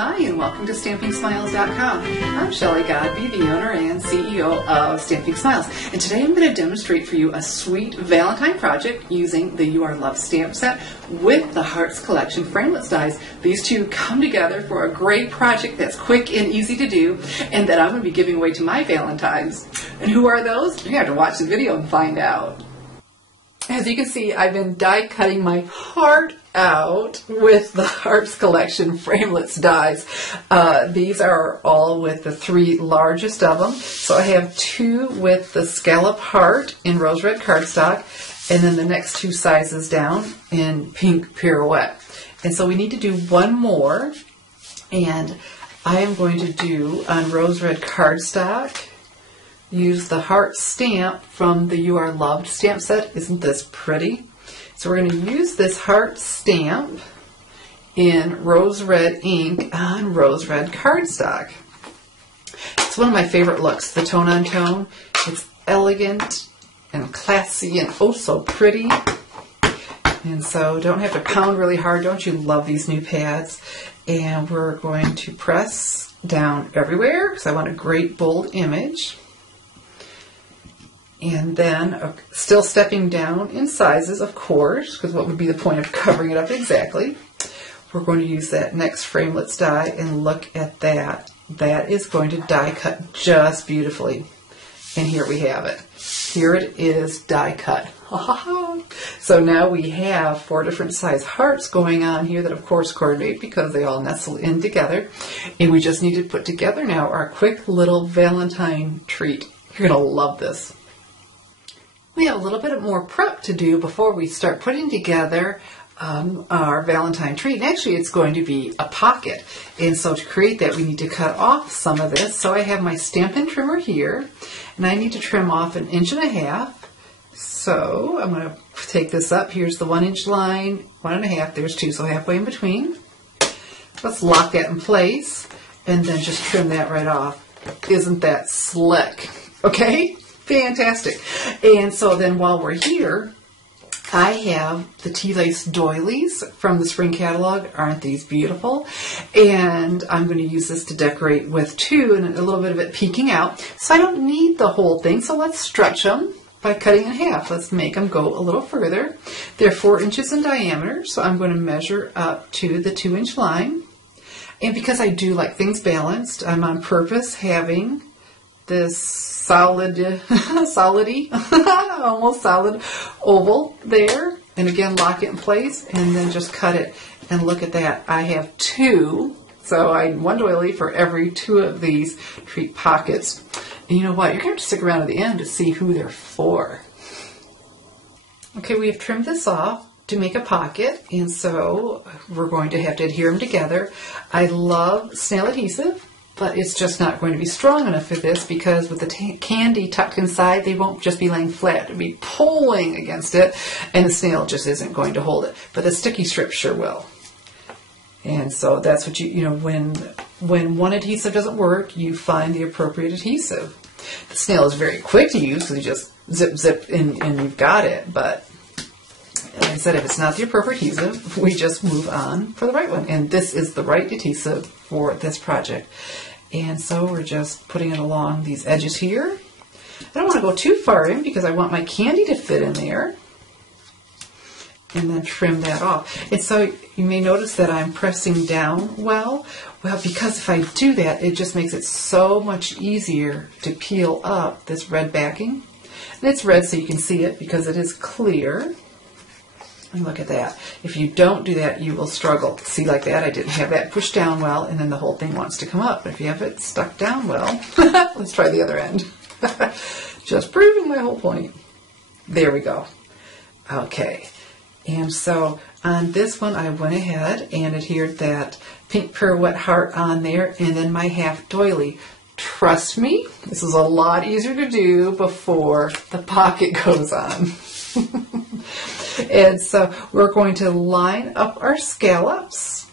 Hi, and welcome to StampingSmiles.com. I'm Shelley Godby, the owner and CEO of Stamping Smiles, and today I'm going to demonstrate for you a sweet Valentine project using the You Are Loved stamp set with the Hearts Collection framelits dies. These two come together for a great project that's quick and easy to do, and that I'm going to be giving away to my Valentines. And who are those? You have to watch the video and find out. As you can see, I've been die cutting my heart out with the Hearts Collection framelits dies. These are all with the three largest of them. So I have two with the scallop heart in rose red cardstock, and then the next two sizes down in pink pirouette. And so we need to do one more, and I am going to do on rose red cardstock. Use the heart stamp from the You Are Loved stamp set. Isn't this pretty? So we're going to use this heart stamp in rose red ink on rose red cardstock. It's one of my favorite looks, the tone on tone. It's elegant and classy and oh so pretty. And so don't have to pound really hard. Don't you love these new pads? And we're going to press down everywhere because I want a great bold image. And then still stepping down in sizes, of course, because what would be the point of covering it up exactly? We're going to use that next framelits die, and look at that. That is going to die cut just beautifully. And here we have it. Here it is die cut. So now we have 4 different size hearts going on here that of course coordinate because they all nestle in together. And we just need to put together now our quick little Valentine treat. You're going to love this. We have a little bit more prep to do before we start putting together our Valentine treat. And actually, it's going to be a pocket. And so to create that, we need to cut off some of this. So I have my Stampin' trimmer here, and I need to trim off 1.5 inches. So I'm going to take this up. Here's the 1 inch line, 1.5. There's 2, so halfway in between. Let's lock that in place, and then just trim that right off. Isn't that slick? Okay? Fantastic. And so then while we're here, I have the tea lace doilies from the spring catalog. Aren't these beautiful? And I'm going to use this to decorate with too, and a little bit of it peeking out. So I don't need the whole thing, so let's stretch them by cutting in half. Let's make them go a little further. They're 4 inches in diameter, so I'm going to measure up to the 2 inch line. And because I do like things balanced, I'm on purpose having this almost solid oval there, and again lock it in place and then just cut it. And look at that, I have 2, so I need 1 doily for every 2 of these treat pockets. And you know what, you're going to have to stick around to the end to see who they're for. Okay, we have trimmed this off to make a pocket, and so we're going to have to adhere them together. I love snail adhesive, but it's just not going to be strong enough for this because with the candy tucked inside, they won't just be laying flat. It'll be pulling against it, and the snail just isn't going to hold it. But the sticky strip sure will. And so that's what when one adhesive doesn't work, you find the appropriate adhesive. The snail is very quick to use because you just zip, zip, and you've got it. But like I said, if it's not the appropriate adhesive, we just move on for the right one. And this is the right adhesive for this project. And so we're just putting it along these edges here. I don't want to go too far in because I want my candy to fit in there. And then trim that off. And so you may notice that I'm pressing down well. Well, because if I do that, it just makes it so much easier to peel up this red backing. And it's red so you can see it because it is clear. And look at that. If you don't do that, you will struggle. See, like that, I didn't have that pushed down well, and then the whole thing wants to come up. But if you have it stuck down well, let's try the other end. Just proving my whole point. There we go. Okay. And so on this one, I went ahead and adhered that pink pirouette heart on there, and then my half doily. Trust me, this is a lot easier to do before the pocket goes on. And so we're going to line up our scallops,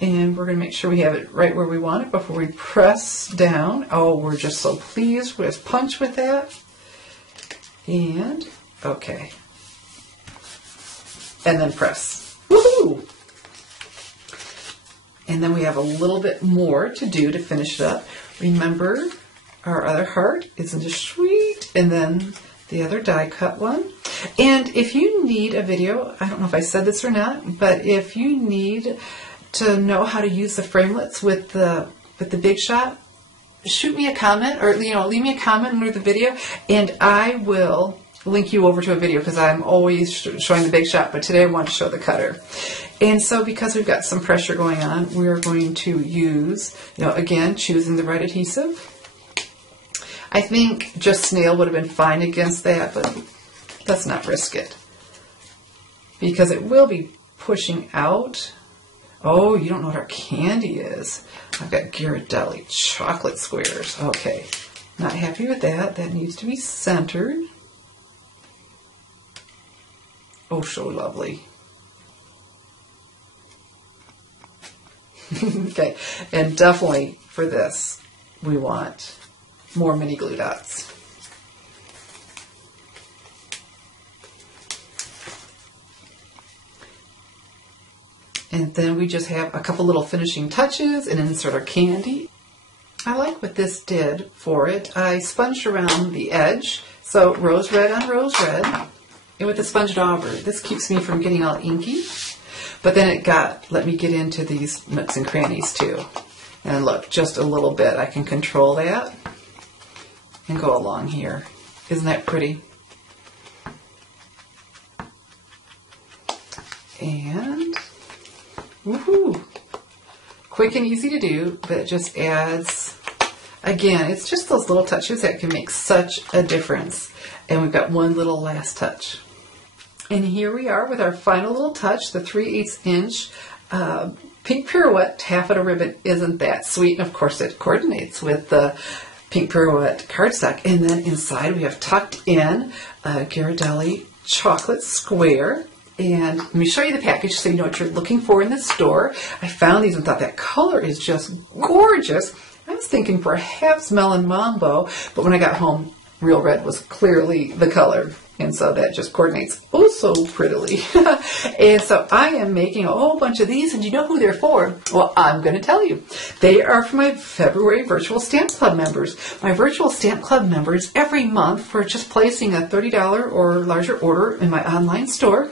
and we're going to make sure we have it right where we want it before we press down. Oh, we're just so pleased with punch with that. And okay. And then press. Woohoo! And then we have a little bit more to do to finish it up. Remember, our other heart, isn't it sweet? And then the other die cut one. And if you need a video, I don't know if I said this or not, but if you need to know how to use the framelits with the Big Shot, shoot me a comment, or leave me a comment under the video, and I will link you over to a video, because I'm always showing the Big Shot, but today I want to show the cutter. And so because we've got some pressure going on, we're going to use, again, choosing the right adhesive. I think just snail would have been fine against that, but let's not risk it, because it will be pushing out. Oh, you don't know what our candy is. I've got Ghirardelli chocolate squares. Okay, not happy with that. That needs to be centered. Oh, so lovely. Okay, and definitely for this, we want more mini glue dots. And then we just have a couple little finishing touches and insert our candy. I like what this did for it. I sponged around the edge, so rose red on rose red. And with the sponge dauber, this keeps me from getting all inky. But then it let me get into these nooks and crannies too. And look, just a little bit. I can control that and go along here. Isn't that pretty? And woohoo! Quick and easy to do, but it just adds, again, it's just those little touches that can make such a difference. And we've got one little last touch. And here we are with our final little touch, the 3/8 inch pink pirouette taffeta ribbon. Isn't that sweet? And of course it coordinates with the pink pirouette cardstock. And then inside we have tucked in a Ghirardelli chocolate square. And let me show you the package so you know what you're looking for in the store. I found these and thought that color is just gorgeous. I was thinking perhaps Melon Mambo, but when I got home, Real Red was clearly the color. And so that just coordinates oh so prettily. And so I am making a whole bunch of these, and you know who they're for? Well, I'm going to tell you. They are for my February Virtual Stamp Club members. My Virtual Stamp Club members, every month, for just placing a $30 or larger order in my online store,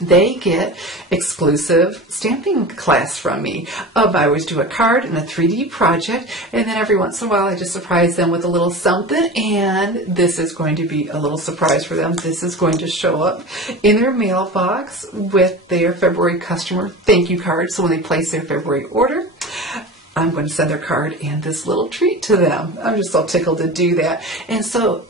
they get exclusive stamping class from me. I always do a card and a 3D project, and then every once in a while I just surprise them with a little something, and this is going to be a little surprise for them. This is going to show up in their mailbox with their February customer thank you card. So when they place their February order, I'm going to send their card and this little treat to them. I'm just so tickled to do that. And so,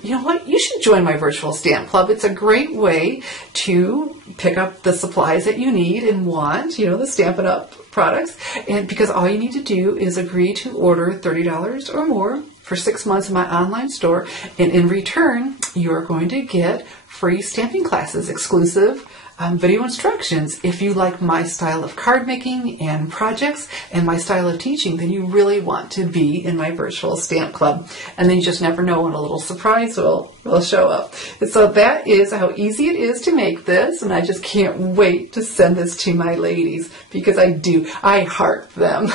you know what? You should join my Virtual Stamp Club. It's a great way to pick up the supplies that you need and want, the Stampin' Up products. And because all you need to do is agree to order $30 or more for 6 months in my online store. And in return, you're going to get free stamping classes, exclusive video instructions. If you like my style of card making and projects and my style of teaching, then you really want to be in my Virtual Stamp Club. And then you just never know when a little surprise will show up. And so that is how easy it is to make this, and I just can't wait to send this to my ladies, because I heart them.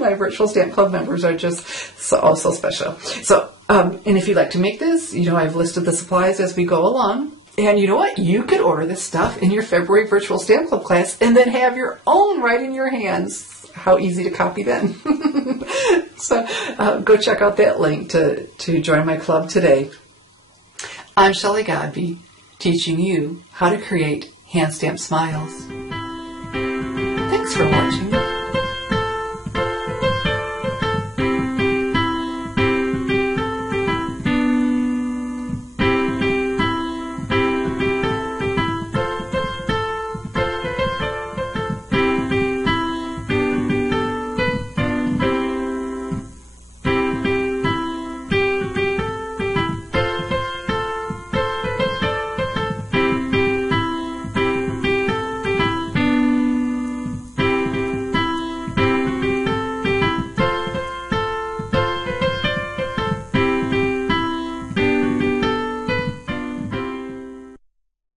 My Virtual Stamp Club members are just so special. So, and if you'd like to make this, I've listed the supplies as we go along. And you know what? You could order this stuff in your February Virtual Stamp Club class and then have your own right in your hands. How easy to copy then. So go check out that link to join my club today. I'm Shelley Godby, teaching you how to create hand stamped smiles.